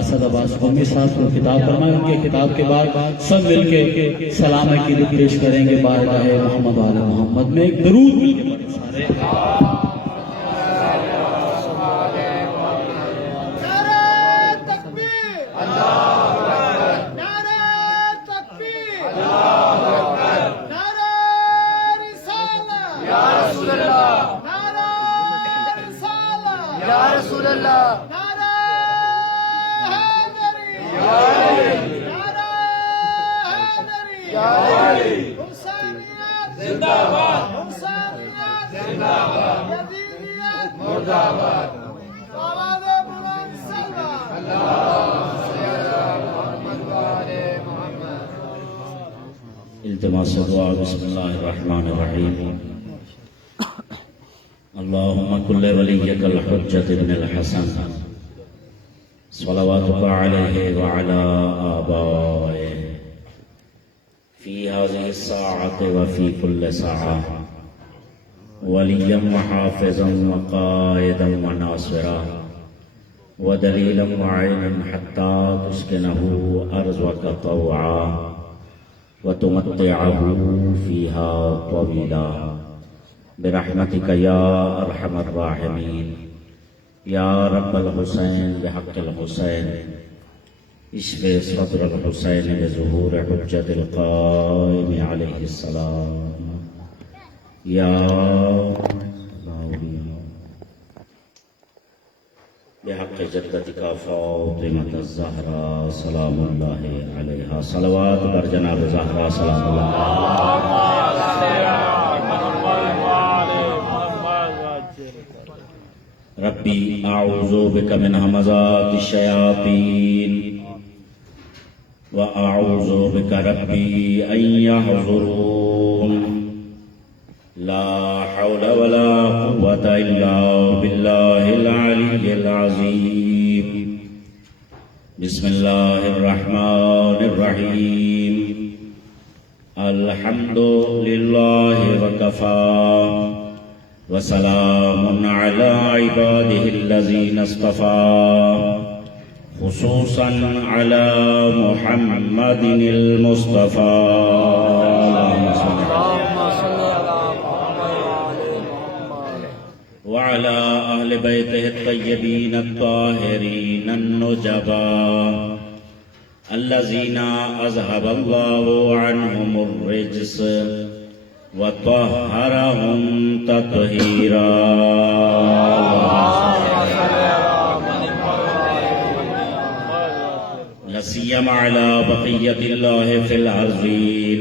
اسد عباس قومی صاحب کو خطاب فرمائیں. ان کے خطاب کے بعد سب مل کے سلام عقیدت پیش کریں گے بارگاہ محمد و آل محمد میں. ایک درود مل کے پڑھیں سارے. التماس دعا. بسم اللہ الرحمن الرحیم. اللهم كل وليك الحجة ابن الحسن صلواتك عليه وعلى آبائه في هذه الساعة وفي كل ساعة وليا وحافظا وقائدا وناصرا ودليلا وعينا حتى تسكنه أرضك طوعا وتمتعه فيها طويلا برحمتك يا أرحم الراحمين. يا رب الحسين بحق الحسين اشف صدر الحسين بظهور حجة القائم عليه السلام. يا بحق جدتك فاطمة الزهراء سلام الله عليها. صلوات بر جناب زهراء سلام الله عليها. ربي أعوذ بك من همزات الشياطين وأعوذ بك ربي أن يحضرون. لا حول ولا قوة إلا بالله العلي العظيم. بسم الله الرحمن الرحيم. الحمد لله وكفى وسلام على عباده الذين اصطفى خصوصا على محمد المصطفى. وعلى أهل بيته الطيبين الطاهرين النجبا الذين أذهب الله عنهم الرجس وطهرهم تطهيرا. لسيما على بقية الله في الأرضين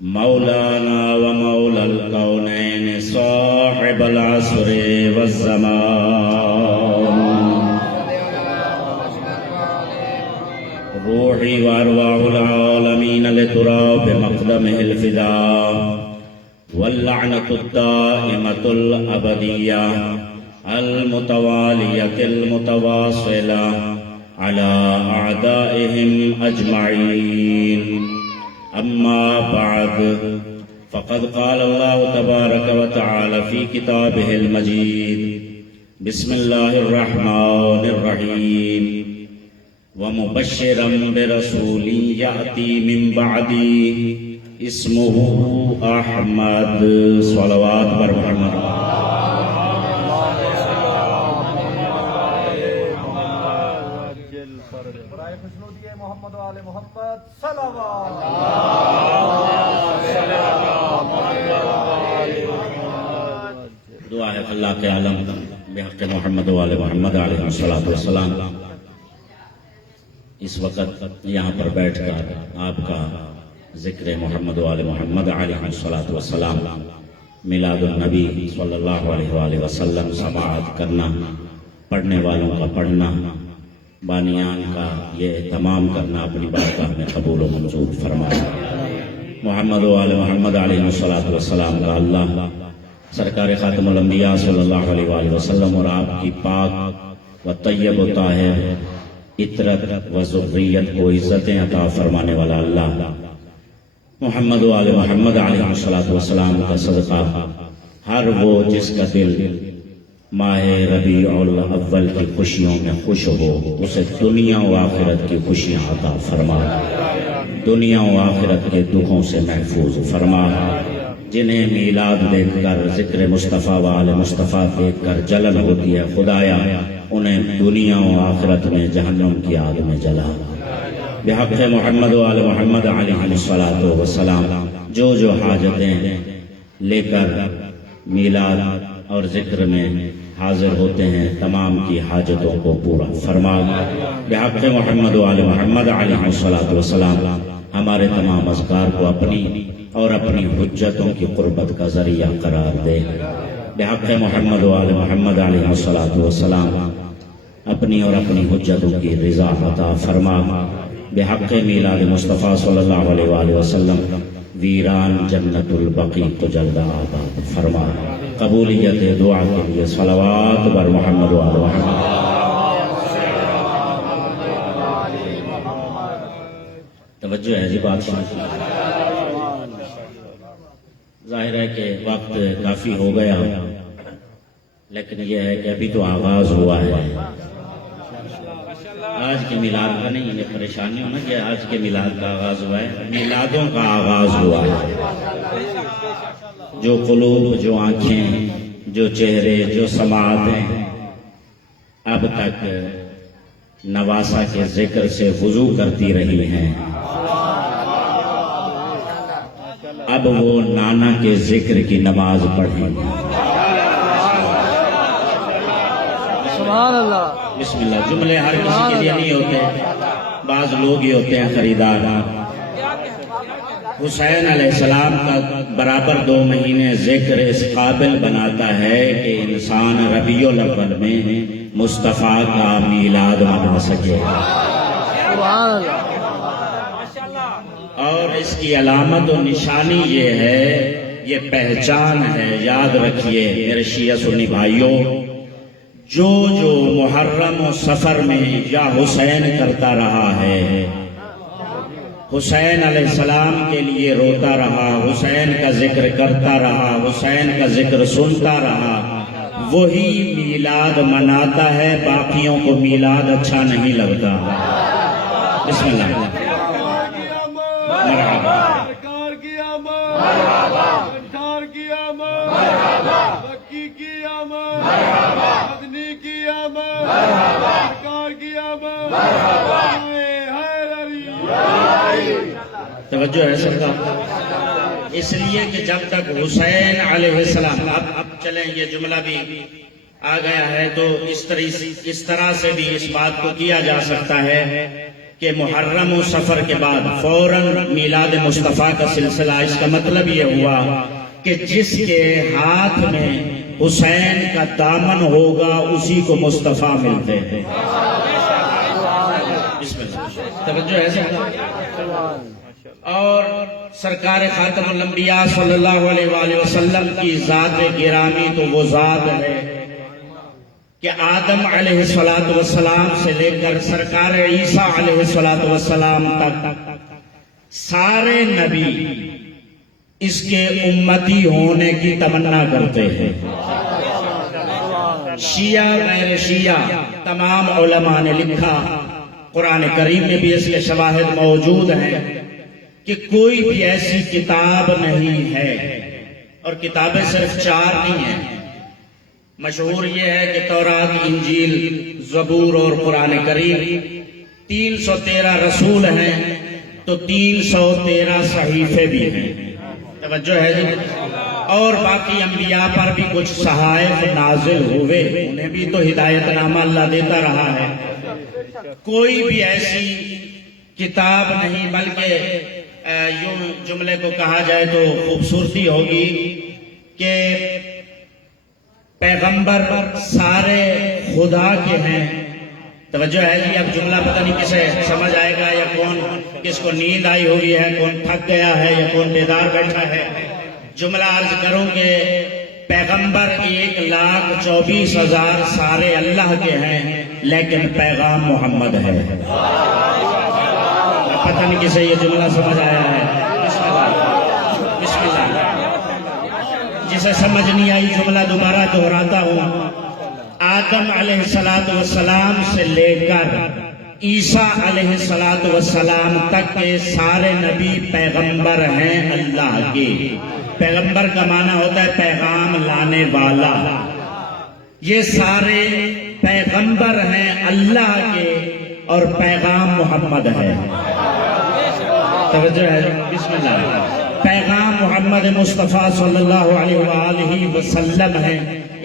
مولانا ومولى الكونين صاحب العصر والزمان. روحي وأرواح العالمين لتراب مقدمه الفداء واللعنة الدائمة الأبدية المتوالية المتواصلة على أعدائهم أجمعين. أما بعد فقد قال الله تبارك وتعالى في كتابه المجيد. بسم الله الرحمن الرحيم. ومبشرا برسول يأتي من بعدي اسمه أحمد. صلوات بر محمد. محمد وآل محمد صلوات. دعا ہے اللہ کے عالم بحق محمد وآل محمد علیہ الصلوۃ والسلام. اس وقت یہاں پر بیٹھ کر آپ کا ذکر محمد وآل محمد علیہ الصلوۃ والسلام میلاد النبی صلی اللہ علیہ وآلہ وسلم سماعت کرنا، پڑھنے والوں کا پڑھنا، بانیان کا یہ اہتمام کرنا اپنی بارگاہ میں قبول و منظور فرمائے. محمد وآل محمد علیہ الصلوۃ والسلام کا اللہ سرکار خاتم الانبیاء صلی اللہ علیہ وآلہ وسلم اور آپ کی پاک و طیب و طاہر عطرت و ذریت کو عزتیں عطا فرمانے والا اللہ محمد و آل محمد علیہ الصلوۃ والسلام کا صدقہ ہر وہ جس کا دل ماہ ربیع الاول کی خوشیوں میں خوش ہو، اسے دنیا و آخرت کی خوشیاں عطا فرما، دنیا و آخرت کے دکھوں سے محفوظ فرما۔ جنہیں میلاد دیکھ کر، ذکر مصطفیٰ و آل مصطفیٰ دیکھ کر جلن ہوتی ہے، خدایا انہیں دنیا و آخرت میں جہنم کی آگ میں جلا۔ بحق محمد و آل محمد علیہ الصلاۃ والسلام، جو حاجتیں لے کر میلاد اور ذکر میں حاضر ہوتے ہیں، تمام کی حاجتوں کو پورا فرما۔ بحق محمد و آل محمد علیہ الصلاۃ والسلام، ہمارے تمام اذکار کو اپنی اور اپنی حجتوں کی قربت کا ذریعہ قرار دے۔ بحق محمد و آل محمد علیہ الصلاۃ والسلام، اپنی اور اپنی حجتوں کی رضا عطا فرما۔ بحق میلاد مصطفیٰ صلی اللہ علیہ وآلہ وسلم، ویران جنت البقیع کو جلد آباد فرما۔ قبولیت دعا کے لیے صلوات بر محمد و آل محمد۔ توجہ ہے جی بات سمجھ۔ ظاہر ہے کہ وقت کافی ہو گیا، لیکن یہ ہے کہ ابھی تو آغاز ہوا ہے۔ آج کے میلاد کا نہیں، یہ پریشانی ہونا کہ آج کے میلاد کا آغاز ہوا ہے، میلادوں کا آغاز ہوا ہے۔ جو قلوب، جو آنکھیں، جو چہرے، جو سماعتیں اب تک نواسا کے ذکر سے وضو کرتی رہی ہیں، اب وہ نانا کے ذکر کی نماز پڑھیں گے۔ سبحان اللہ۔ بسم اللہ۔ جملے ہر کسی کے لیے نہیں ہوتے، بعض لوگ ہی ہوتے ہیں خریدار۔ حسین علیہ السلام کا برابر 2 مہینے ذکر اس قابل بناتا ہے کہ انسان ربیع الاول میں مصطفیٰ کا میلاد منا سکے، سبحان اللہ۔ اور اس کی علامت و نشانی یہ ہے، یہ پہچان ہے، یاد رکھیے میرے شیعہ سنی بھائیوں، جو محرم و سفر میں یا حسین کرتا رہا ہے، حسین علیہ السلام کے لیے روتا رہا، حسین کا ذکر کرتا رہا، حسین کا ذکر سنتا رہا، وہی میلاد مناتا ہے، باقیوں کو میلاد اچھا نہیں لگتا۔ بسم اللہ۔ مرحبا۔ سرکار کی آمد، سرکار کی آمد، مکی کی آمد، مدنی کی آمد، سرکار کی آمد، توجہ ہے سرکار۔ اس لیے کہ جب تک حسین علیہ السلام، اب چلیں یہ جملہ بھی آ گیا ہے تو اس طرح سے بھی اس بات کو کیا جا سکتا ہے کہ محرم و سفر کے بعد فوراً میلاد مصطفیٰ کا سلسلہ، اس کا مطلب یہ ہوا کہ جس کے ہاتھ میں حسین کا دامن ہوگا اسی کو مصطفیٰ ملتے ہیں۔ توجہ ہے سرکار۔ اور سرکار خاتم الانبیاء صلی اللہ علیہ وآلہ وسلم کی ذات گرامی تو وہ ذات ہے کہ آدم علیہ السلام سے لے کر سرکار عیسیٰ علیہ السلام تک سارے نبی اس کے امتی ہونے کی تمنا کرتے ہیں۔ شیعہ غیر شیعہ تمام علماء نے لکھا، قرآن کریم میں بھی اس کے شواہد موجود ہیں کہ کوئی بھی ایسی کتاب نہیں ہے، اور کتابیں صرف 4 نہیں ہیں۔ مشہور یہ ہے کہ تورات، انجیل، زبور اور قرآن کریم 313 رسول ہیں تو 313 صحیفے بھی ہیں۔ توجہ ہے جی۔ اور باقی انبیاء پر بھی کچھ صحائف نازل ہوئے، انہیں بھی تو ہدایت نامہ اللہ دیتا رہا ہے۔ کوئی بھی ایسی کتاب نہیں، بلکہ یوں جملے کو کہا جائے تو خوبصورتی ہوگی کہ پیغمبر سارے خدا کے ہیں۔ توجہ ہے جی۔ اب جملہ پتہ نہیں کسے سمجھ آئے گا، یا کون کس کو نیند آئی ہوئی ہے، کون تھک گیا ہے یا کون بیدار بیٹھا ہے۔ جملہ عرض کروں کہ پیغمبر 1,24,000 سارے اللہ کے ہیں، لیکن پیغام محمد ہے۔ پتہ نہیں کسے یہ جملہ سمجھ آیا ہے۔ بسم اللہ۔ جسے سمجھ نہیں آئی جملہ دوبارہ دہراتا ہوں آدم علیہ السلام سے لے کر عیسیٰ علیہ السلام تک کے سارے نبی پیغمبر ہیں اللہ کے. پیغمبر کا معنی ہوتا ہے پیغام لانے والا. یہ سارے پیغمبر ہیں اللہ کے اور پیغام محمد ہے. توجہ ہے؟ بسم اللہ. پیغام محمد مصطفیٰ صلی اللہ علیہ وآلہ وسلم ہے.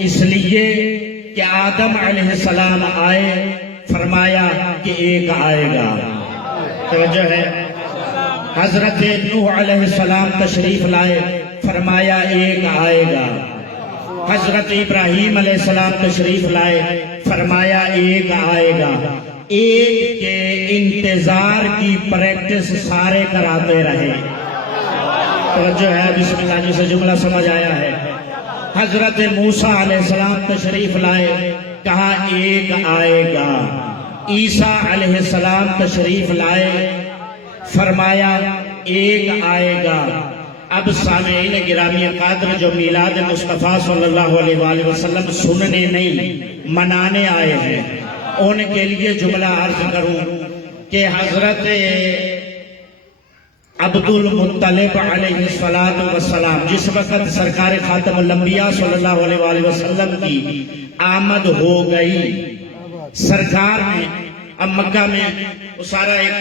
اس لیے کہ آدم علیہ السلام آئے، فرمایا کہ ایک آئے گا. توجہ ہے؟ حضرت نوح علیہ السلام تشریف لائے، فرمایا ایک آئے گا. حضرت ابراہیم علیہ السلام تشریف لائے، فرمایا ایک آئے گا. ایک کے انتظار کی پریکٹس سارے کراتے رہے. توجہ ہے؟ بسم اللہ. جسے جملہ سمجھ آیا ہے. حضرت موسیٰ علیہ السلام تشریف لائے، کہا ایک آئے گا. عیسیٰ علیہ السلام تشریف لائے، فرمایا ایک آئے گا. اب سامعین گرامی قدر جو میلاد مصطفیٰ صلی اللہ علیہ وآلہ وسلم سننے نہیں منانے آئے ہیں، ان کے لیے جملہ عرض کروں کہ حضرت عبد المطلب علیہ السلام جس وقت سرکار خاتم الانبیاء صلی اللہ علیہ وآلہ وسلم کی آمد ہو گئی، سرکار نے اب مکہ میں سارا ایک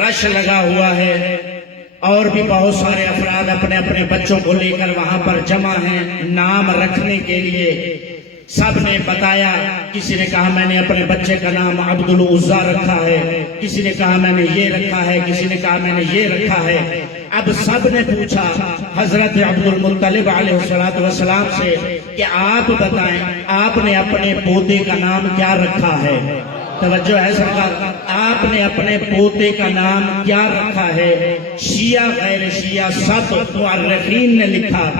رش لگا ہوا ہے اور بھی بہت سارے افراد اپنے اپنے بچوں کو لے کر وہاں پر جمع ہیں نام رکھنے کے لیے. سب نے بتایا، کسی نے کہا میں نے اپنے بچے کا نام عبد العزیٰ رکھا ہے، کسی نے کہا میں نے یہ رکھا ہے، کسی نے کہا میں نے یہ رکھا ہے. اب سب نے پوچھا حضرت عبد المطلب علیہ السلام سے کہ آپ بتائیں آپ نے اپنے پوتے کا نام کیا رکھا ہے. توجہ ہے سرکار؟ آپ نے اپنے پوتے کا نام کیا رکھا ہے؟ شیعہ غیر شیعہ سب مورخین نے لکھا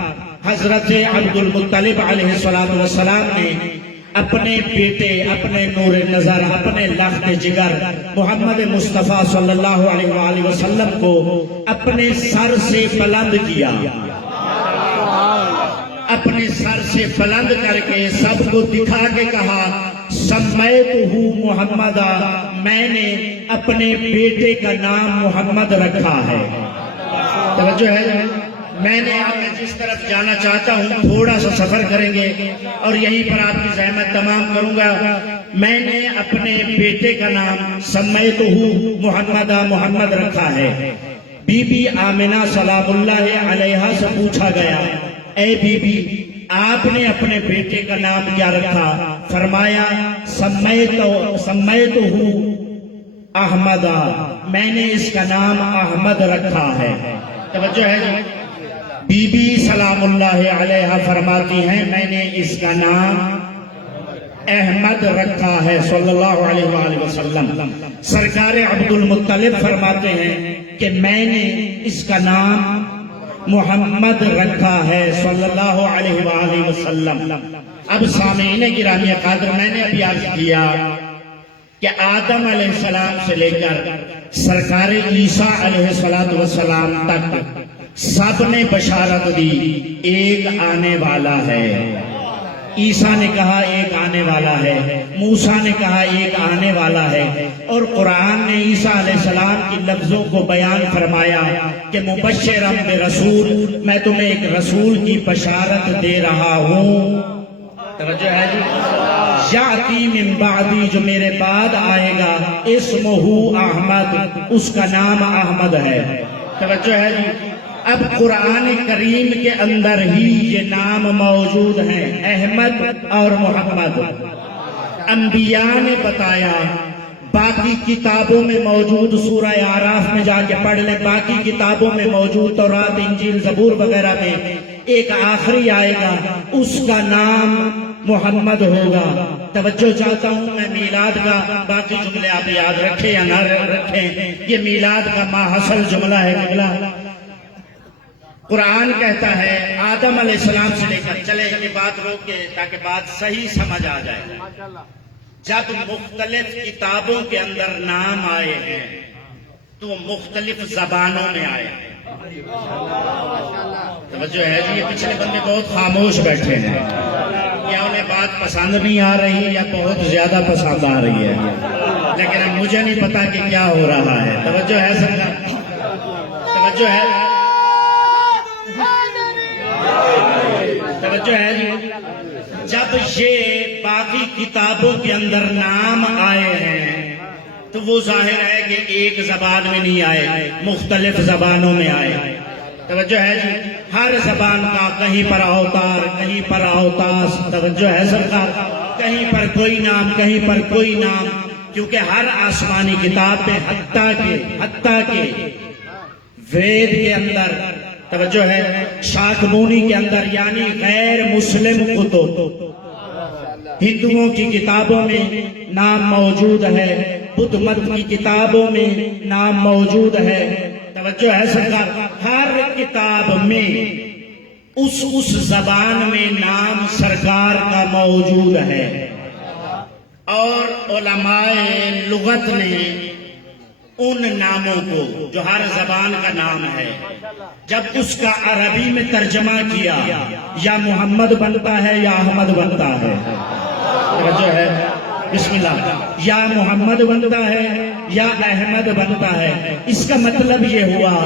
حضرت عبد المطلب علیہ السلام نے اپنے بیٹے، اپنے نور نظر، اپنے لخت جگر محمد مصطفیٰ صلی اللہ علیہ وآلہ وسلم کو اپنے سر سے بلند کیا. اپنے سر سے بلند کر کے سب کو دکھا کے کہا سمیتہ محمد، میں نے اپنے بیٹے کا نام محمد رکھا ہے. توجہ ہے؟ میں نے آپ جس طرف جانا چاہتا ہوں تھوڑا سا سفر کریں گے اور یہیں پر آپ کی زحمت تمام کروں گا. میں نے اپنے بیٹے کا نام سمیتہ محمد رکھا ہے. بی بی آمنہ سلام اللہ علیہا سے پوچھا گیا، اے بی بی آپ نے اپنے بیٹے کا نام کیا رکھا؟ فرمایا سمیتہ احمد، میں نے اس کا نام احمد رکھا ہے. توجہ ہے؟ بی بی سلام اللہ علیہ فرماتی ہیں میں نے اس کا نام احمد رکھا ہے صلی اللہ علیہ وآلہ وسلم. سرکار عبد المطلب فرماتے ہیں کہ میں نے اس کا نام محمد رکھا ہے صلی اللہ علیہ وآلہ وسلم. اب سامعین گرامی قدر، میں نے ابھی عرض کیا کہ آدم علیہ السلام سے لے کر سرکار عیسیٰ علیہ السلام تک سب نے بشارت دی ایک آنے والا ہے. عیسیٰ نے کہا ایک آنے والا ہے، موسیٰ نے کہا ایک آنے والا ہے، اور قرآن نے عیسیٰ علیہ السلام کی لفظوں کو بیان فرمایا کہ مبشرا برسول، میں تمہیں ایک رسول کی بشارت دے رہا ہوں. توجہ ہے جی؟ یاتی من بعدی، جو میرے بعد آئے گا، اسمہ احمد، اس کا نام احمد ہے. توجہ ہے جی؟ اب قرآن کریم کے اندر ہی یہ نام موجود ہیں، احمد اور محمد. انبیاء نے بتایا، باقی کتابوں میں موجود، سورہ اعراف میں جا کے پڑھ لیں، باقی کتابوں میں موجود تورات، انجیل، زبور وغیرہ میں ایک آخری آئے گا، اس کا نام محمد ہوگا. توجہ چاہتا ہوں میں میلاد کا، باقی جملے آپ یاد رکھیں یا نہ رکھیں، یہ میلاد کا ماحصل جملہ ہے. قبلہ قرآن کہتا ہے آدم علیہ السلام سے لے کر، چلے یہ بات روک کے تاکہ بات صحیح سمجھ آ جائے، جب مختلف کتابوں کے اندر نام آئے ہیں تو مختلف زبانوں میں آئے ہیں. توجہ ہے جی؟ یہ پچھلے بندے بہت خاموش بیٹھے ہیں. یا انہیں بات پسند نہیں آ رہی یا بہت زیادہ پسند آ رہی ہے، لیکن اب مجھے نہیں پتا کہ کیا ہو رہا ہے۔ توجہ ہے سرکار، توجہ ہے، توجہ ہے جی۔ جب یہ باقی کتابوں کے اندر نام آئے ہیں تو وہ ظاہر ہے کہ ایک زبان میں نہیں آئے، مختلف زبانوں میں آئے۔ توجہ ہے جی، ہر زبان کا کہیں پر اوتار، کہیں پر اوتاس، توجہ ہے سرکار، کہیں پر کوئی نام، کہیں پر کوئی نام، کیونکہ ہر آسمانی کتاب پہ حتیٰ کہ وید کے اندر، توجہ ہے، شاکمونی کے اندر یعنی غیر مسلم کتب، ہندوؤں کی کتابوں میں نام موجود ہے، بدھ مت کی کتابوں میں نام موجود ہے، توجہ ہے سرکار، ہر کتاب میں اس زبان میں نام سرکار کا موجود ہے۔ اور علماء لغت نے ان ناموں کو جو ہر زبان کا نام ہے، جب اس کا عربی میں ترجمہ کیا، یا محمد بنتا ہے یا احمد بنتا ہے، توجہ ہے، بسم اللہ، یا محمد بنتا ہے یا احمد بنتا ہے، اس کا مطلب یہ ہوا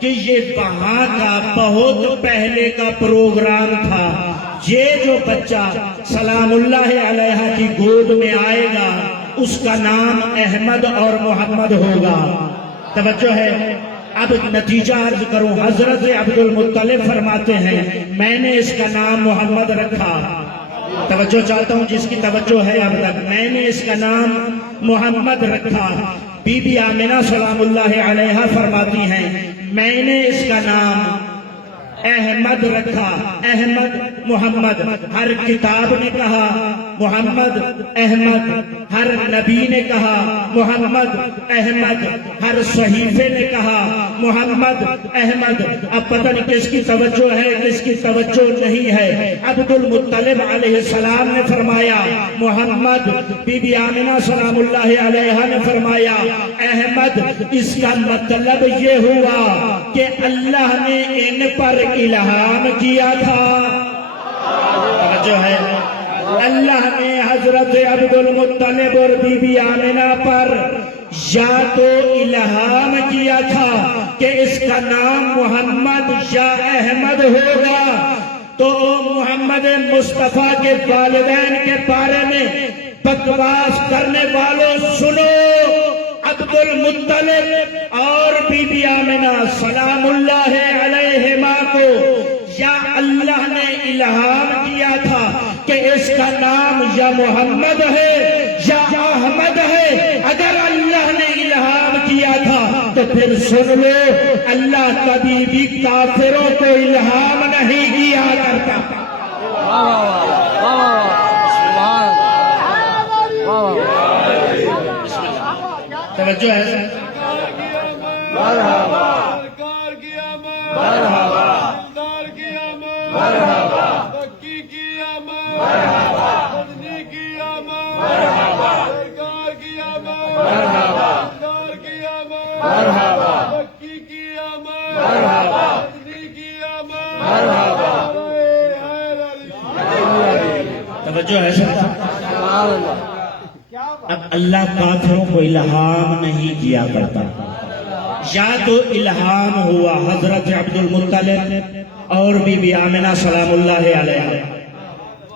کہ یہ وہاں کا بہت پہلے کا پروگرام تھا۔ یہ جو بچہ سلام اللہ علیہ کی گود میں آئے گا اس کا نام احمد اور محمد ہوگا، توجہ ہے۔ اب نتیجہ عرض کروں، حضرت عبد المطلب فرماتے ہیں میں نے اس کا نام محمد رکھا، توجہ چاہتا ہوں جس کی توجہ ہے اب تک، میں نے اس کا نام محمد رکھا۔ بی بی آمنہ سلام اللہ علیہ فرماتی ہیں میں نے اس کا نام احمد رکھا۔ احمد محمد، ہر کتاب نے کہا محمد احمد، ہر نبی نے کہا محمد احمد، ہر صحیفے نے کہا محمد احمد۔ اب پتہ نہیں کس کی توجہ ہے کس کی توجہ نہیں ہے۔ عبد المطلب علیہ السلام نے فرمایا محمد، بی بی آمنہ سلام اللہ علیہ نے فرمایا احمد۔ اس کا مطلب یہ ہوا کہ اللہ نے ان پر الہام کیا تھا، توجہ ہے، اللہ نے حضرت عبد المطلب اور بی بی آمنہ پر یا تو الہام کیا تھا کہ اس کا نام محمد یا احمد ہوگا، تو محمد مصطفیٰ کے والدین کے بارے میں بکواس کرنے والوں سنو، عبد المطلب اور بی بی آمنہ سلام اللہ علیہما کو یا اللہ نے الہام کیا تھا کہ اس کا نام یا محمد ہے یا احمد ہے۔ اگر اللہ نے الہام کیا تھا تو پھر سن لو، اللہ کبھی بھی کافروں کو الہام نہیں کیا کرتا۔ توجہ ہے، مرحبا سرکار کی آمد، مرحبا دلدار کی آمد، مرحبا مکی کی آمد، مرحبا مدنی کی آمد، مرحبا سرکار کی آمد، مرحبا دلدار کی آمد، مرحبا مکی کی آمد، مرحبا مدنی کی آمد، مرحبا توجہ ہے سر۔ اب اللہ کافروں کو الہام نہیں کیا کرتا، یا تو الہام ہوا حضرت عبد المطلب اور بی بی آمنہ سلام اللہ علیہ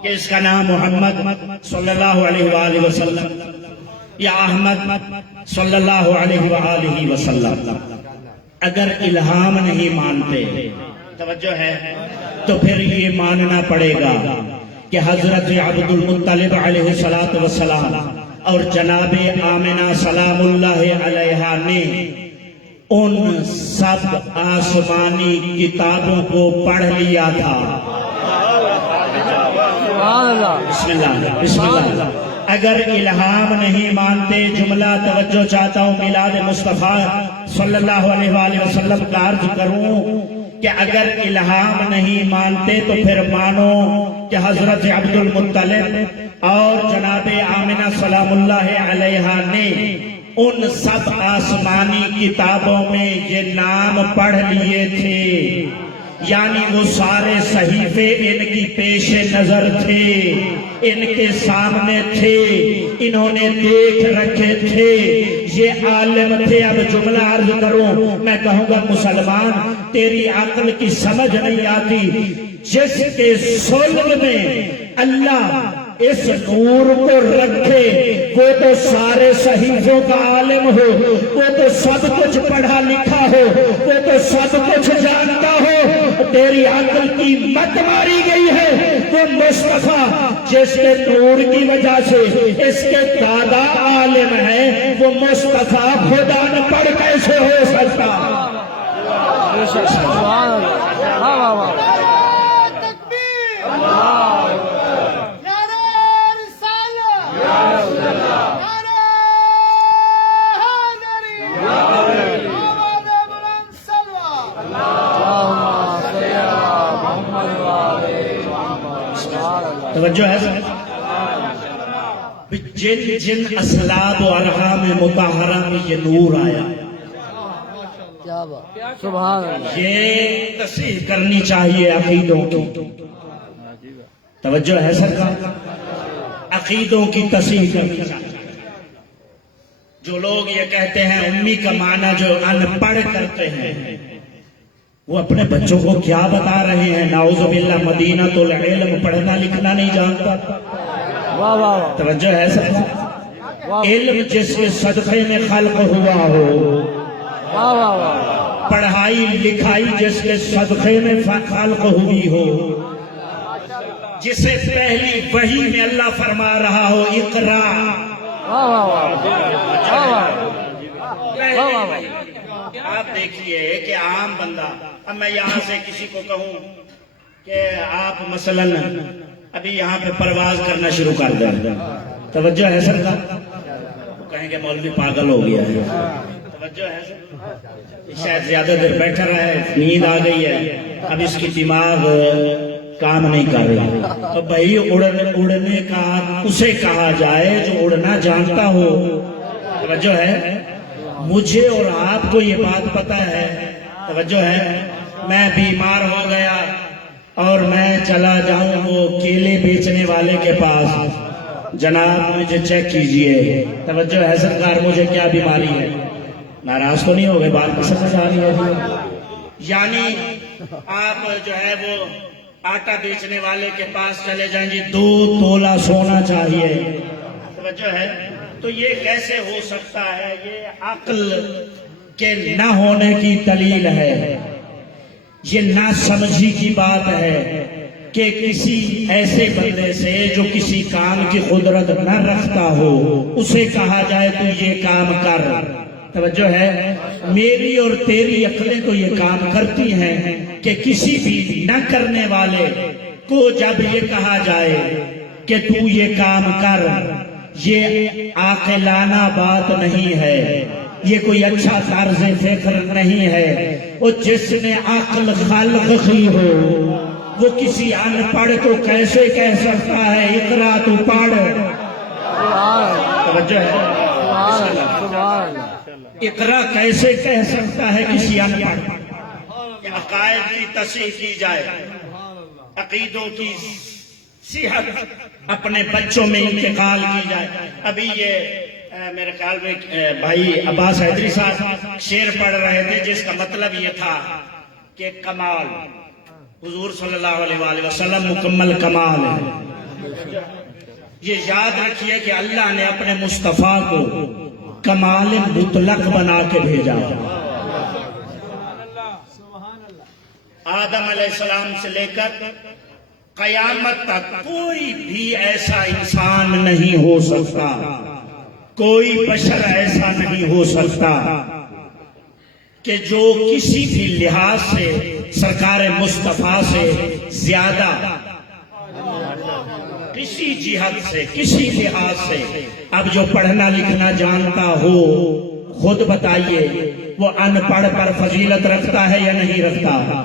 کہ اس کا نام محمد صلی اللہ علیہ وآلہ وسلم یا احمد صلی اللہ علیہ وآلہ وسلم۔ اگر الہام نہیں مانتے، توجہ ہے، تو پھر یہ ماننا پڑے گا کہ حضرت عبد المطلب علیہ السلام اور جناب آمنہ سلام اللہ علیہ نے ان سب آسمانی کتابوں کو پڑھ لیا تھا۔ بسم اللہ بسم اللہ۔ اگر الہام نہیں مانتے، جملہ توجہ چاہتا ہوں، میلاد مصطفیٰ صلی اللہ علیہ وآلہ وسلم کا عرض کروں کہ اگر الہام نہیں مانتے تو پھر مانو کہ حضرت عبد المطلب اور جناب آمنہ سلام اللہ علیہ نے ان سب آسمانی کتابوں میں یہ نام پڑھ لیے تھے یعنی وہ سارے صحیفے ان کی پیش نظر تھے، ان کے سامنے تھے، انہوں نے دیکھ رکھے تھے، یہ عالم تھے۔ اب جملہ عرض کروں، میں کہوں گا مسلمان تیری عقل کی سمجھ نہیں آتی، جس کے صلب میں اللہ اس نور کو رکھے وہ تو سارے صحیفوں کا عالم ہو، وہ تو سب کچھ پڑھا لکھا ہو، وہ تو سب کچھ جانتا ہو، تیری عقل کی مت ماری گئی ہے۔ وہ مصطفیٰ جس کے نور کی وجہ سے اس کے دادا عالم ہے، وہ مصطفیٰ خدا نہ پڑھ کیسے ہو سکتا؟ توجہ ہے جن جن اسلاب و ارحام مطہرہ میں یہ نور آیا، سبحان اللہ، یہ تصحیح کرنی چاہیے عقیدوں کی۔ توجہ ہے سرکار، عقیدوں کی تصحیح کرنی چاہیے۔ جو لوگ یہ کہتے ہیں امی کا معنی جو ان پڑھ کرتے ہیں، وہ اپنے بچوں کو کیا بتا رہے ہیں؟ نعوذ باللہ مدینہ تو العلم، پڑھنا لکھنا نہیں جانتا۔ واہ واہ واہ، توجہ ہے سب، علم جس کے صدقے میں خلق ہوا ہو، واہ واہ واہ، پڑھائی لکھائی جس کے صدقے میں خلق ہوئی ہو، جسے پہلی وحی میں اللہ فرما رہا ہو اقرا، واہ واہ واہ، پہلی وحی۔ آپ دیکھیے کہ عام بندہ، اب میں یہاں سے کسی کو کہوں کہ آپ مثلاً ابھی یہاں پہ پرواز کرنا شروع کر دیں، توجہ ہے سر؟ وہ کہیں گے مولوی پاگل ہو گیا ہے۔ توجہ ہے سر؟ شاید زیادہ دیر بیٹھا رہا ہے، نیند آ گئی ہے، اب اس کی دماغ کام نہیں کر رہی۔ تو بھائی اڑنے کا اسے کہا جائے جو اڑنا جانتا ہو۔ توجہ ہے؟ مجھے اور آپ کو یہ بات پتا ہے، توجہ ہے، میں بیمار ہو گیا اور میں چلا جاؤں وہ کیلے بیچنے والے کے پاس، جناب مجھے چیک کیجئے، توجہ ہے سرکار مجھے کیا بیماری ہے؟ ناراض تو نہیں ہو گئے؟ بات سمجھ آ رہی ہے؟ یعنی آپ جو ہے وہ آٹا بیچنے والے کے پاس چلے جائیں جی 2 تولہ سونا چاہیے، توجہ ہے، تو یہ کیسے ہو سکتا ہے؟ یہ عقل کے نہ ہونے کی دلیل ہے، یہ نہ سمجھی کی بات ہے کہ کسی ایسے بندے سے جو کسی کام کی قدرت نہ رکھتا ہو اسے کہا جائے تو یہ کام کر۔ توجہ ہے، میری اور تیری عقلیں تو یہ کام کرتی ہیں کہ کسی بھی نہ کرنے والے کو جب یہ کہا جائے کہ تو یہ کام کر، یہ عاقلانہ بات نہیں ہے، یہ کوئی اچھا طرز فکر نہیں ہے۔ اور جس نے عقل خلق کی ہو وہ کسی ان پڑھ کو کیسے کہہ سکتا ہے اقرا تو پڑھ؟ توجہ ہے، اقرا کیسے کہہ سکتا ہے کسی ان پڑھ؟ عقائد کی تصحیح کی جائے، عقیدوں کی صحت اپنے بچوں میں انتقال کی جائے۔ ابھی یہ میرے خیال میں بھائی عباس حیدری صاحب شعر پڑھ رہے تھے جس کا مطلب یہ تھا کہ کمال حضور صلی اللہ علیہ وآلہ وسلم مکمل کمال ہے۔ یہ یاد رکھیے کہ اللہ نے اپنے مصطفیٰ کو کمال مطلق بنا کے بھیجا۔ آدم علیہ السلام سے لے کر قیامت تک کوئی بھی ایسا انسان نہیں ہو سکتا، کوئی بشر ایسا نہیں ہو سکتا کہ جو کسی بھی لحاظ سے سرکار مصطفیٰ سے زیادہ، کسی جہت سے، کسی لحاظ سے، اب جو پڑھنا لکھنا جانتا ہو خود بتائیے وہ ان پڑھ پر فضیلت رکھتا ہے یا نہیں رکھتا؟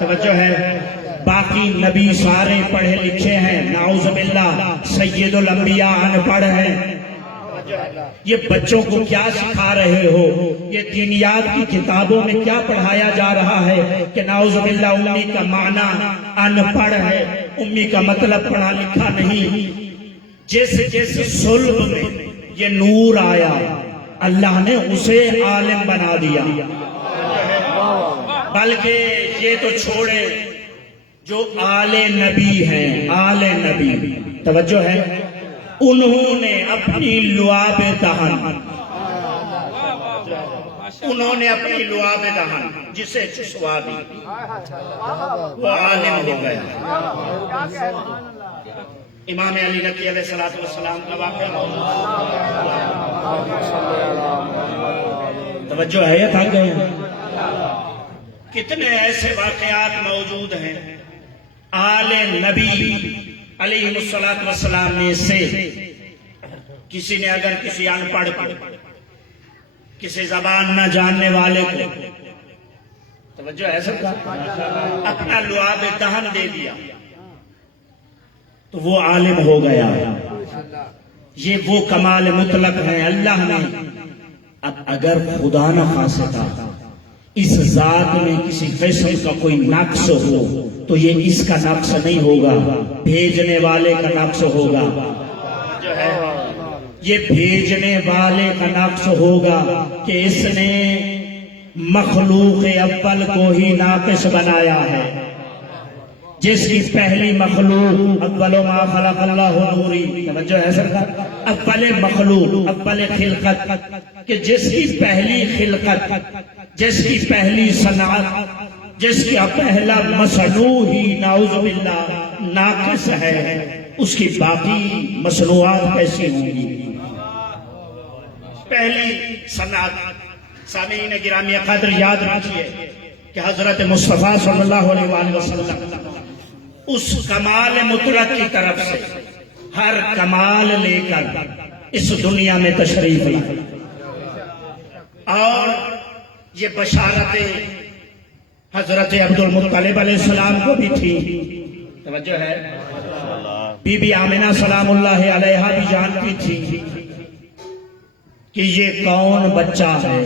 توجہ ہے، باقی نبی سارے پڑھے لکھے ہیں، نعوذ باللہ سید الانبیاء ان پڑھ ہیں۔ یہ بچوں کو کیا سکھا رہے ہو؟ یہ دینیات کی کتابوں میں کیا پڑھایا جا رہا ہے کہ نعوذ باللہ امی کا معنی ان پڑھ ہے، امی کا مطلب پڑھا لکھا نہیں۔ جیسے جیسے صلب میں یہ نور آیا اللہ نے اسے عالم بنا دیا، بلکہ یہ تو چھوڑے جو آل نبی ہیں، آل نبی توجہ ہے، انہوں نے اپنی لعاب دہن، انہوں نے اپنی لعاب دہن جسے چسوا دی وہ عالم ہو گیا۔ امام علی نقی علیہ السلام کا واقعہ توجہ ہے، تھا گئے کتنے ایسے واقعات موجود ہیں آل نبی علیہ السلام میں سے۔ کسی نے اگر کسی ان پڑھ کو، کسی زبان نہ جاننے والے کو توجہ ہے سب کا اپنا لعاب دہن دے دیا تو وہ عالم ہو گیا۔ یہ وہ کمال مطلق ہے اللہ نے۔ اب اگر خدا نہ خواستہ اس ذات میں کسی قسم کا کوئی نقص ہو تو یہ اس کا نقص نہیں ہوگا، بھیجنے والے کا نقص ہوگا، جو ہے یہ بھیجنے والے کا نقص ہوگا کہ اس نے مخلوق اول کو ہی ناقص بنایا ہے۔ جس کی پہلی مخلوق اول ما خلق اللہ نوری، توجہ ہے سر، اول مخلوق، اول خلقت، کہ جس کی پہلی خلقت، جس کی پہلی صنعت، جس کا پہلا مصنوع ہی نعوذ باللہ ناقص ہے، اس کی باقی مصنوعات کیسی ہوں گی؟ پہلی صنعت سامعین گرامی قدر یاد رکھیے کہ حضرت مصطفیٰ صلی اللہ علیہ وآلہ وسلم اس کمال مطلق کی طرف سے ہر کمال لے کر اس دنیا میں تشریف لائی، اور یہ بشارتیں حضرت عبد المطلب علیہ السلام کو بھی تھی، توجہ ہے، بی بی آمنہ سلام اللہ علیہا بھی جانتی تھی کہ یہ کون بچہ ہے،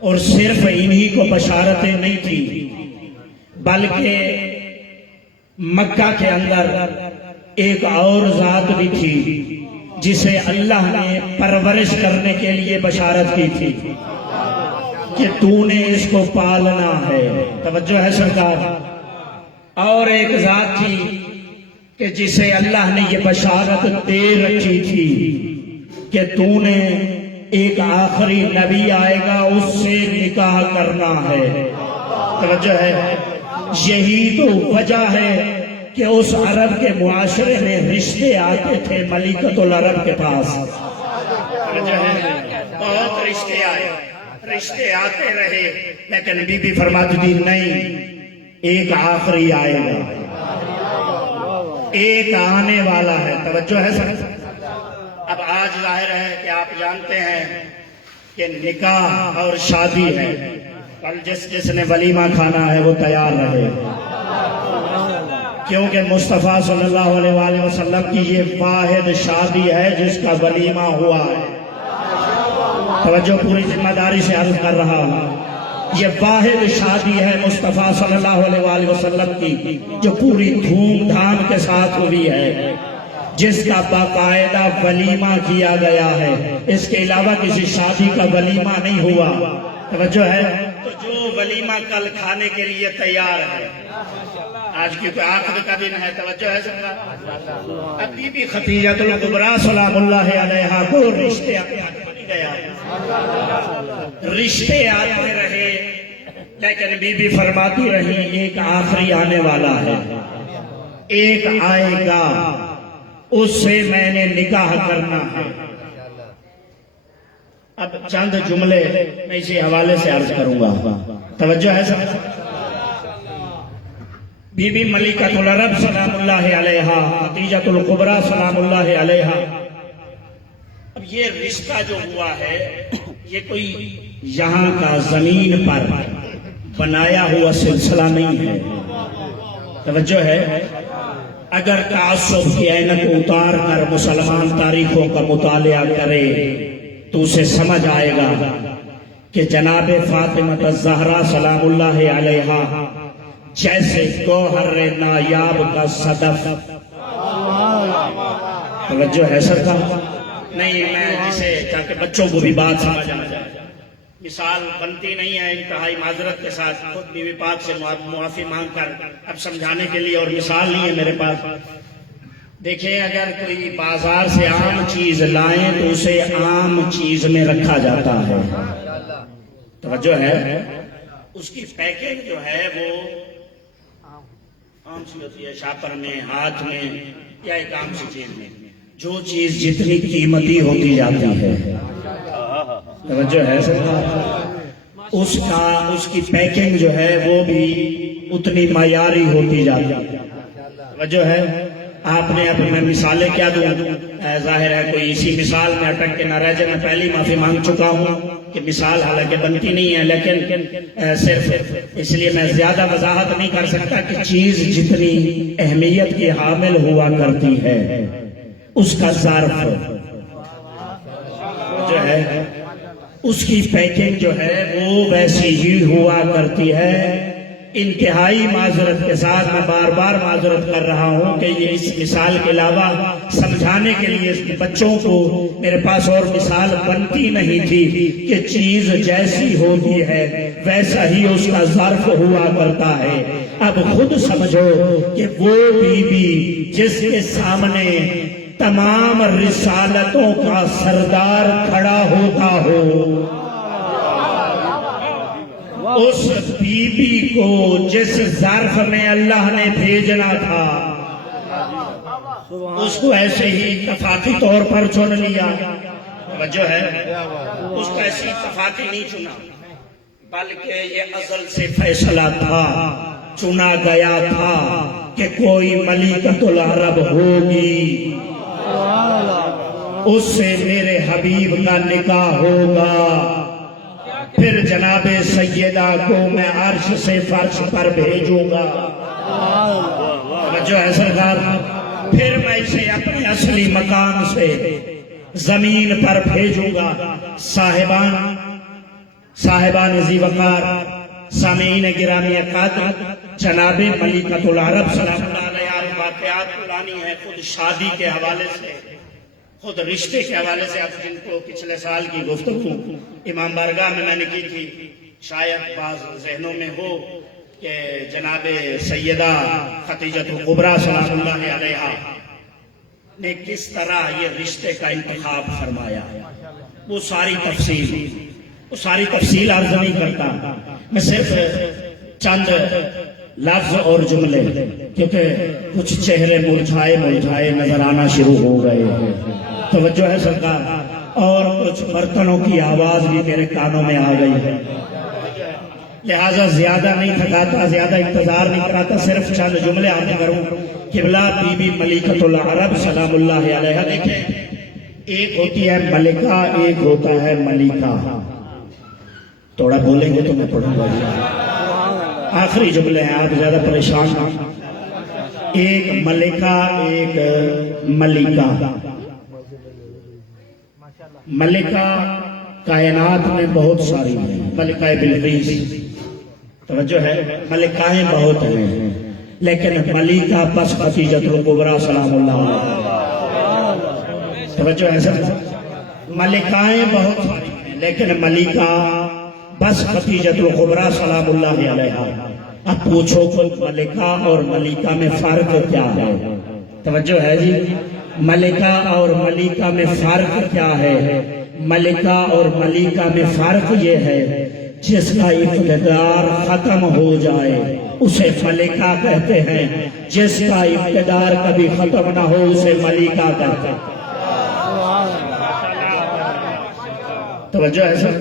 اور صرف انہی کو بشارتیں نہیں تھی بلکہ مکہ کے اندر ایک اور ذات بھی تھی جسے اللہ نے پرورش کرنے کے لیے بشارت کی تھی کہ تو نے اس کو پالنا ہے، توجہ ہے سرکار۔ اور ایک ذات تھی کہ جسے اللہ نے یہ بشارت دے رکھی تھی کہ تو نے ایک آخری نبی آئے گا اس سے نکاح کرنا ہے، توجہ ہے۔ یہی تو وجہ ہے کہ اس عرب کے معاشرے میں رشتے آتے تھے ملکۃ العرب کے پاس، بہت رشتے آئے، رشتے آتے رہے، لیکن بی بی فرماتی تھی نہیں، ایک آخری آئے گا، ایک آنے والا ہے، توجہ ہے سر۔ اب آج ظاہر ہے کہ آپ جانتے ہیں کہ نکاح اور شادی ہے، کل جس نے ولیمہ کھانا ہے وہ تیار رہے، کیونکہ مصطفیٰ صلی اللہ علیہ وآلہ وسلم کی یہ واحد شادی ہے جس کا ولیمہ ہوا ہے، توجہ پوری ذمہ داری سے عرض کر رہا ہوں، یہ واحد شادی ہے مصطفیٰ صلی اللہ علیہ وآلہ وسلم کی جو پوری دھوم دھام کے ساتھ ہوئی ہے، جس کا باقاعدہ ولیمہ کیا گیا ہے، اس کے علاوہ کسی شادی کا ولیمہ نہیں ہوا، توجہ ہے۔ تو جو ولیمہ کل کھانے کے لیے تیار ہے، آج کی تو عقد کا دن ہے، توجہ ہے سب۔ اب بی بی خدیجہ الکبریٰ سلام اللہ علیہا کو رشتے رشتے آتے رہے، لیکن بی بی فرماتی رہی ایک آخری آنے والا ہے، ایک آئے گا، اس سے میں نے نکاح کرنا ہے۔ اب چند جملے میں اسی حوالے سے عرض کروں گا، توجہ ہے سب۔ بی بی ملکۃ العرب سلام اللہ علیہا، خدیجہ الکبریٰ سلام اللہ علیہا، اب یہ رشتہ جو ہوا ہے یہ کوئی یہاں کا زمین پر بنایا ہوا سلسلہ نہیں ہے، توجہ ہے۔ اگر تعصب کی عینک اتار کر مسلمان تاریخوں کا مطالعہ کرے تو اسے سمجھ آئے گا کہ جناب فاطمہ الزہرا سلام اللہ علیہا جیسے گوہر نایاب کا صدف. توجہ ہے سر کا نہیں، میں جسے تاکہ بچوں کو بھی بات سمجھ آ جائے. مثال بنتی نہیں ہے، انتہائی معذرت کے ساتھ خود بیوی پاک سے معافی مانگ کر اب سمجھانے کے لیے، اور مثال نہیں ہے میرے پاس. دیکھیں اگر کوئی بازار سے عام چیز لائیں تو اسے عام چیز میں رکھا جاتا ہے. توجہ ہے، اس کی پیکنگ جو ہے وہ عام سی ہوتی ہے، شاپر میں، ہاتھ میں، یا ایک عام سی چیز میں. جو چیز جتنی قیمتی ہوتی جاتی ہے، توجہ ہے سر، اس کی پیکنگ جو ہے وہ بھی اتنی معیاری ہوتی جاتی ہے. توجہ ہے. آپ نے اب میں مثالیں کیا دوں، ظاہر ہے کوئی اسی مثال میں اٹک کے نہ رہ جائے. میں پہلی معافی مانگ چکا ہوں کہ مثال حالانکہ بنتی نہیں ہے، لیکن صرف اس لیے میں زیادہ وضاحت نہیں کر سکتا کہ چیز جتنی اہمیت کی حامل ہوا کرتی ہے اس کا ظرف جو ہے، اس کی پیکنگ جو ہے وہ ویسی ہی ہوا کرتی ہے. انتہائی معذرت کے ساتھ میں بار بار معذرت کر رہا ہوں کہ یہ اس مثال کے علاوہ سمجھانے کے لیے بچوں کو میرے پاس اور مثال بنتی نہیں تھی کہ چیز جیسی ہوتی ہے ویسا ہی اس کا ظرف ہوا کرتا ہے. اب خود سمجھو کہ وہ بی بی جس کے سامنے تمام رسالتوں کا سردار کھڑا ہوتا ہو، اس بی بی کو جس ظرف میں اللہ نے بھیجنا تھا اس کو ایسے ہی اتفاقی طور پر چن لیا. جو ہے اس کو ایسی اتفاقی نہیں چنا، بلکہ یہ ازل سے فیصلہ تھا، چنا گیا تھا کہ کوئی ملکۃ العرب ہوگی، اس سے میرے حبیب کا نکاح ہوگا، پھر جناب سیدہ کو میں عرش سے فرش پر بھیجوں گا. جو ہے سرکار، پھر میں اسے اپنے اصلی مکان سے زمین پر بھیجوں گا. صاحبان ذی وقار، سامعین گرامی قدر، جناب ملکۃ العرب سلام اللہ علیہ واقعات پرانی ہے، خود شادی کے حوالے سے، خود رشتے کے حوالے سے. اب جن کو پچھلے سال کی گفتگو امام بارگاہ میں نے کی تھی، شاید بعض ذہنوں میں ہو کہ جناب سیدہ خدیجہ الکبریٰ سلام اللہ علیہا نے کس طرح یہ رشتے کا انتخاب فرمایا. وہ ساری تفصیل عرض نہیں کرتا، میں صرف چند لفظ اور جملے، کیونکہ کچھ چہرے مرجھائے نظر آنا شروع ہو گئے ہیں. توجہ ہے سرکار، اور کچھ برتنوں کی آواز بھی میرے کانوں میں آ گئی ہے، لہذا زیادہ نہیں تھکاتا، زیادہ انتظار نہیں کراتا، صرف چند جملے عرض کروں. قبلہ بی بی ملکۃ العرب سلام اللہ علیہا. دیکھیں، ایک ہوتی ہے ملکہ، ایک ہوتا ہے ملیکہ. تھوڑا بولیں گے تو میں پڑھوں گا. آخری جملے ہیں، آپ زیادہ پریشان ہیں. ایک ملکہ، ایک ملیکہ. ملکہ کائنات میں بہت ساری ہیں، ملکہ بلقیس، توجہ ہے، ملکائیں بہت ہیں، لیکن ملیکہ بس خدیجہ الکبریٰ سلام اللہ علیہا. توجہ ہے سر، ملکائیں بہت ساری ہیں لیکن ملیکہ بس خدیجہ الکبریٰ سلام اللہ علیہا. اب پوچھو کہ ملکہ اور ملیکہ میں فرق کیا ہے؟ توجہ ہے جی، ملکہ اور ملیکہ میں فرق کیا ہے؟ ملکہ اور ملیکہ میں فرق یہ ہے، جس کا اقتدار ختم ہو جائے اسے ملکہ کہتے ہیں، جس کا اقتدار کبھی ختم نہ ہو اسے ملیکہ کہتے ہیں. توجہ ہے سر،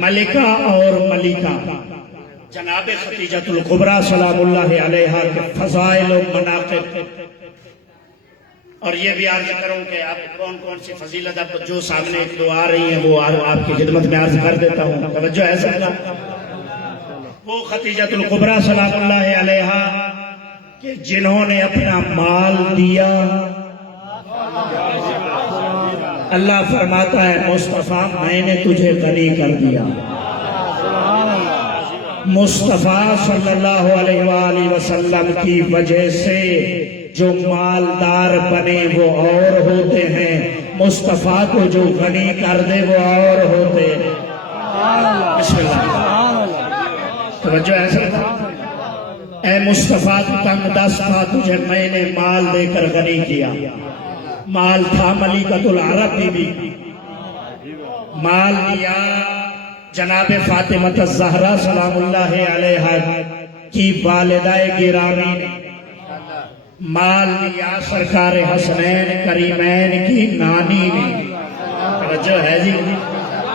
ملکہ اور ملیکہ. جناب خدیجہ الکبریٰ سلام اللہ علیہا کے فضائل و مناقب، اور یہ بھی عرض کروں کہ آپ کون کون سی فضیلت اب جو سامنے ایک دو آ رہی ہیں وہ آپ کی خدمت میں عرض کر دیتا ہوں. توجہ ہے سر، وہ خدیجہ الکبریٰ سلام اللہ علیہا کہ جنہوں نے اپنا مال دیا، اللہ فرماتا ہے مصطفیٰ میں نے تجھے غنی کر دیا۔ مصطفیٰ صلی اللہ علیہ وآلہ وسلم کی وجہ سے جو مالدار بنے وہ اور ہوتے ہیں، مصطفیٰ کو جو غنی کر دے وہ اور ہوتے ہیں۔ بسم اللہ، توجہ ایسا تھا، اے مصطفیٰ تو تنگ دست تھا، تجھے میں نے مال دے کر غنی کیا۔ مال تھا ملکۃ العرب بی بی، مال دیا جناب فاطمہ الزہرا سلام اللہ علیہا کی والدہ گرامی نے، مال دیا سرکار حسنین کریمین کی نانی نے۔ توجہ ہے جی،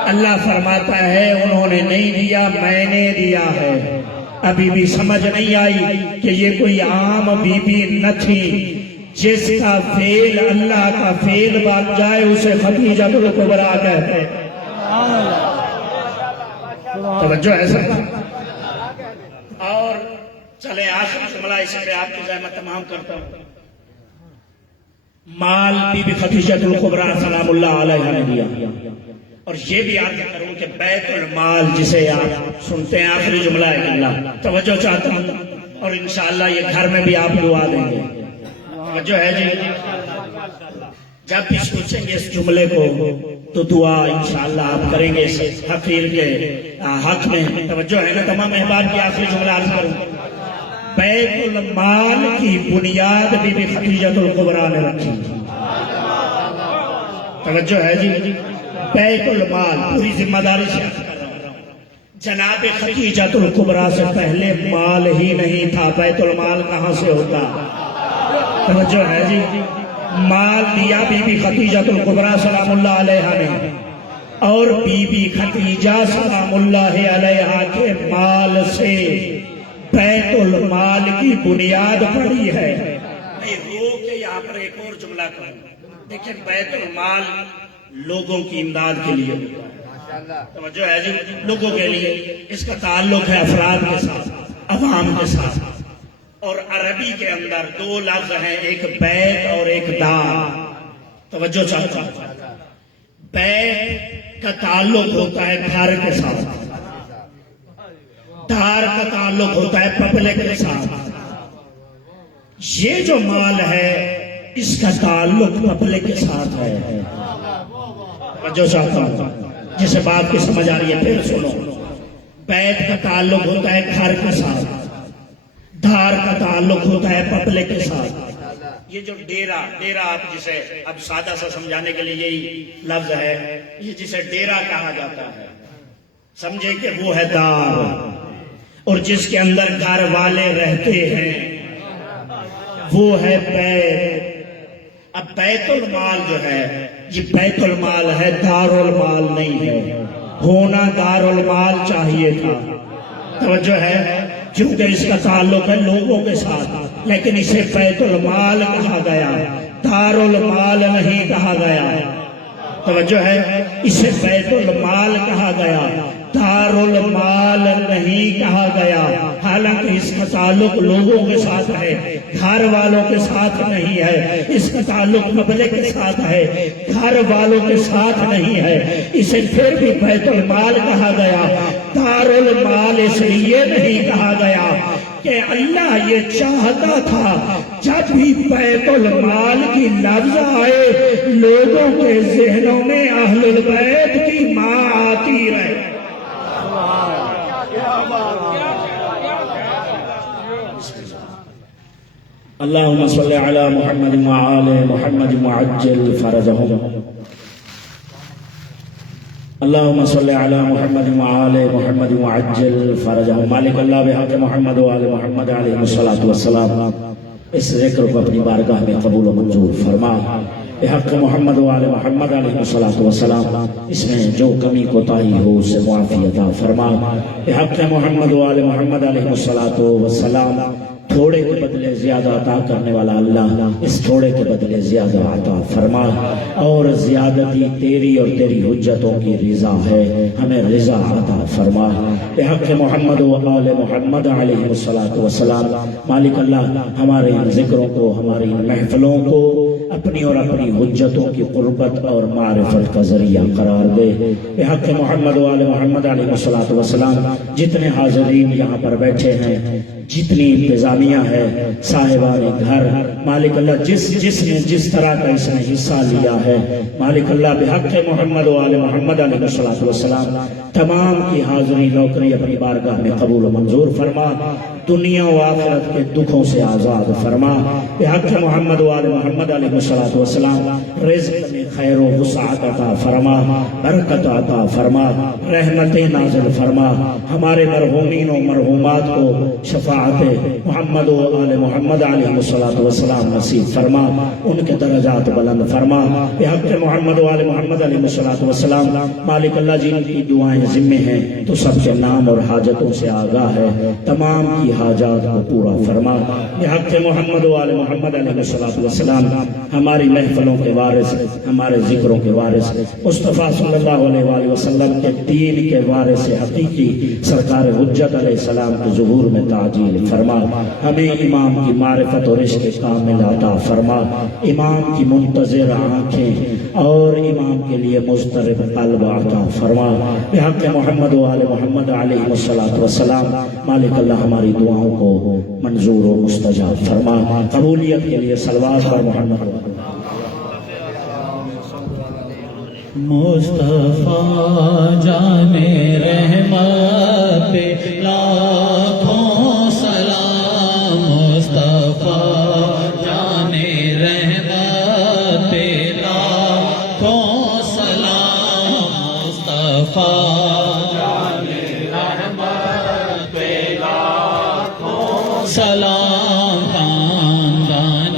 اللہ فرماتا ہے انہوں نے نہیں دیا، میں نے دیا ہے۔ ابھی بھی سمجھ نہیں آئی کہ یہ کوئی عام بی بی نہ تھی، جس کا فعل اللہ کا فعل بن جائے اسے خدیجہ الکبریٰ کہتے ہیں۔ توجہ ایسا اور چلے آخر جملہ اس پہ آپ کی زحمت تمام کرتا ہوں۔ مال بی بی خدیجہ الکبریٰ سلام اللہ علیہا نے دیا، اور یہ بھی عرض کروں کہ بیت المال جسے آپ سنتے ہیں، آخری جملہ ہے اللہ توجہ چاہتا ہوں، اور انشاءاللہ یہ گھر میں بھی آپ دعا دیں گے۔ توجہ ہے جی، جب بھی سوچیں گے اس جملے کو تو دعا انشاءاللہ آپ کریں گے اس حقیر کے حق میں۔ توجہ ہے نا تمام احباب کی، آخری جملہ عرض کروں، بیت المال کی بنیاد بی بی خدیجہ الکبریٰ نے رکھی۔ توجہ ہے جی، بیت المال پوری ذمہ داری سے جناب خدیجہ الکبریٰ سے پہلے مال ہی نہیں تھا، بیت المال کہاں سے ہوتا؟ توجہ ہے جی، مال دیا بی بی خدیجہ الکبریٰ سلام اللہ علیہا نے، اور بی بی خدیجہ سلام اللہ علیہا کے مال سے بیت المال کی بنیاد پڑی ہے۔ میں رو کے یہاں پر ایک اور جملہ کروں، دیکھیں بیت المال لوگوں کی امداد کے لیے، توجہ ہے جی، لوگوں کے لیے، اس کا تعلق ہے افراد کے ساتھ، عوام کے ساتھ، اور عربی کے اندر دو لفظ ہیں، ایک بیت اور ایک دار۔ توجہ چاہتا ہوں، بیت کا تعلق ہوتا ہے گھر کے ساتھ، دار کا تعلق ہوتا ہے پبلک کے ساتھ۔ یہ جو مال ہے اس کا تعلق پبلک کے ساتھ ہے۔ جو چاہتا ہوں جسے بات کی سمجھ آ رہی ہے پھر سنو، بیت کا تعلق ہوتا ہے گھر کے ساتھ، دار کا تعلق ہوتا ہے پبلک کے ساتھ۔ یہ جو ڈیرا آپ جسے اب سادہ سا سمجھانے کے لیے یہی لفظ ہے، یہ جسے ڈیرا کہا جاتا ہے، سمجھے کہ وہ ہے دار، اور جس کے اندر گھر والے رہتے ہیں وہ ہے بیت۔ اب بیت المال جو ہے یہ بیت المال ہے، دار المال نہیں ہے، ہونا دار المال چاہیے تھا۔ توجہ ہے، کیونکہ اس کا تعلق ہے لوگوں کے ساتھ، لیکن اسے بیت المال کہا گیا، دار المال نہیں کہا گیا۔ توجہ ہے، اسے بیت المال کہا گیا، دار المال نہیں کہا گیا، حالانکہ اس کا تعلق لوگوں کے ساتھ ہے، گھر والوں کے ساتھ نہیں ہے، اس کا تعلق پبلک کے ساتھ ہے، گھر والوں کے ساتھ نہیں ہے، اسے پھر بھی بیت المال کہا گیا، دار المال اس لیے نہیں کہا گیا کہ اللہ یہ چاہتا تھا جب بھی بیت المال کی لفظ آئے لوگوں کے ذہنوں میں اہل البیت کی ماں آتی رہے۔ اللهم صل على محمد وعلى محمد وعجل فرجهم اللهم صل على محمد وعلى محمد وعجل فرجهم مالک اللہ بحق محمد وعلى محمد علیہ الصلاۃ والسلام اس ذکر کو اپنی بارگاہ میں قبول و منظور فرما۔ بحق محمد وعلى محمد علیہ الصلاۃ والسلام اس میں جو کمی کوتاہی ہو اسے معافی عطا فرما۔ بحق محمد وعلى محمد علیہ الصلاۃ والسلام تھوڑے کے بدلے زیادہ عطا کرنے والا اللہ اس تھوڑے کے بدلے زیادہ عطا فرما، اور زیادتی تیری اور تیری حجتوں کی رضا ہے، ہمیں رضا عطا فرما بحق محمد و آل محمد علیہ السلام۔ مالک اللہ ہمارے ان ذکروں کو، ہماری ان محفلوں کو اپنی اور اپنی حجتوں کی قربت اور معرفت کا ذریعہ قرار دے بحق محمد و آل محمد علیہ السلام۔ جتنے حاضرین یہاں پر بیٹھے ہیں، جتنی انتظامیہ ہے، صاحبان گھر، مالک اللہ جس نے جس طرح کا اس نے حصہ لیا ہے، مالک اللہ بحق محمد و آل محمد علیہ السلام تمام کی حاضری نوکری اپنی بارگاہ میں قبول و منظور فرما، دنیا و آخرت کے دکھوں سے آزاد فرما بحق محمد و آل محمد علیہ السلام۔ رزق میں خیر و وسعت عطا فرما، برکت عطا فرما، رحمتیں نازل فرما، ہمارے مرحومین و مرحومات کو شفاعت محمد و آل محمد علیہ السلام نصیب فرما، ان کے درجات بلند فرما بحق محمد و آل محمد علیہ السلام۔ مالک اللہ جن کی دعائیں ذمے ہیں تو سب کے نام اور حاجتوں سے آگاہ ہے، تمام کی حاجات کو پورا فرما بحق محمد و آل محمد علیہ السلام۔ ہماری محفلوں کے وارث، ہمارے ذکروں کے وارث، مصطفیٰ صلی اللہ علیہ وآلہ وسلم کے دین کے وارث حقیقی سرکار حجت علیہ السلام کے ظہور میں تعجیل فرما، ہمیں امام کی معرفت اور عشق کامل عطا فرما، امام کی منتظر آنکھیں اور امام کے لیے مضطرب قلب عطا فرما بحق محمد و آل محمد علیہ السلام۔ مالک اللہ ہماری دعاؤں کو منظور و مستجاب فرما، قبولیت کے لیے صلوات پر محمد مصطفیٰ جان رحمت پہ لاکھوں سلام، مصطفیٰ جان رحمت پہ لاکھوں سلام، مصطفیٰ جان رحمت پہ لاکھوں سلام، خاندان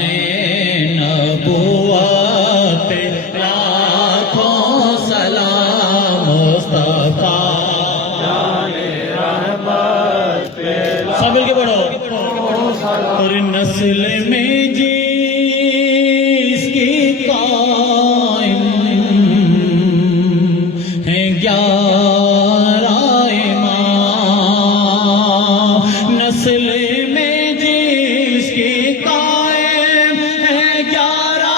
نبوت پہ لاکھوں سلام، مصطفیٰ جان رحمت پہ سب مل کے پڑھو، اور نسل میں جس کی قائم ہے 11 امام، نسل میں جس کی قائم ہے 11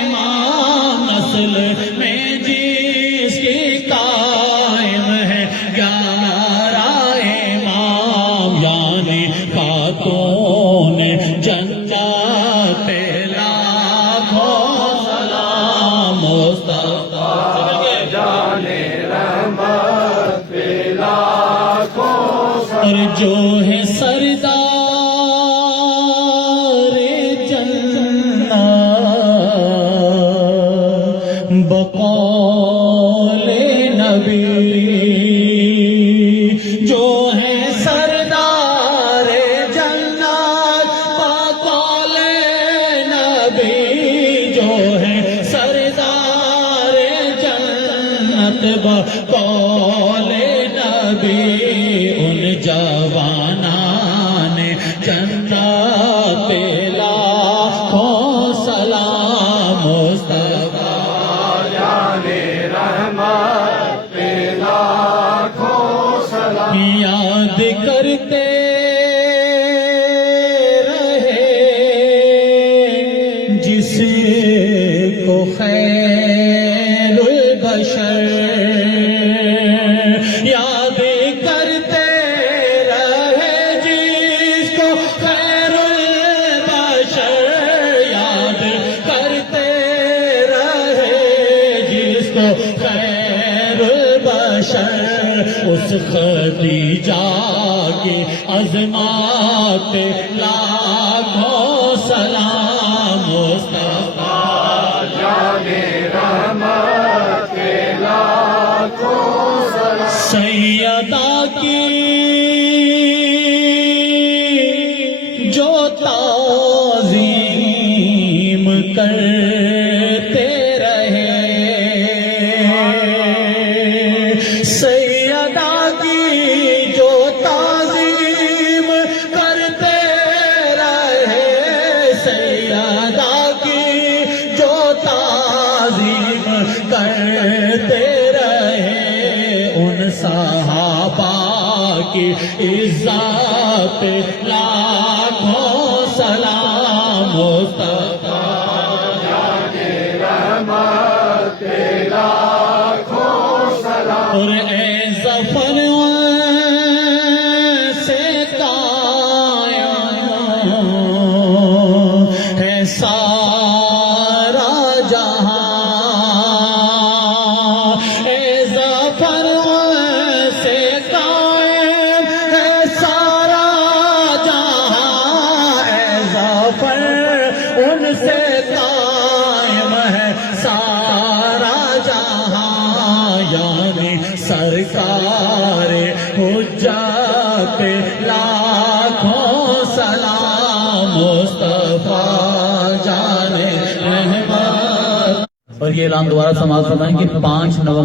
امام، نسل میں جس کی قائم ہے 11 امام، یعنی خاتون جنت پہ لاکھوں سلام، مصطفیٰ جان رحمت پہ لاکھوں سلام، اور جو ہے سردار جنت بقول نبی، جو ہے سردار جنت بقول نبی، جو ہے سردار جنت بقول نبی، ان جوانان جنت پہ لاکھوں سلام، مصطفیٰ جان رحمت پہ لاکھوں سلام، یاد کرتے رہے جس کو خیر البشر، یاد کرتے رہے جس کو خیر البشر، یاد کرتے رہے جس کو خیر البشر، اس خدیجہ کی عظمت پہ لاکھوں سلام، مصطفیٰ جان رحمت پہ لاکھوں سلام، سیدہ کی جو تعظیم کرتے رہے، سیدہ کی جو تعظیم کرتے صحابہ کی عزت لاکھوں سلام مصطفیٰ اور اے ظفر سے قائم ہے سارا جہاں، اے ظفر سے قائم ہے سارا جہاں، اے ظفر ان سے قائم ہے سارا جہاں، یعنی سرکار حجت لاکھوں سلام مصطفیٰ جان احمد۔ اور یہ اعلان دوبارہ سماعت فرمائیں کہ 5 نومبر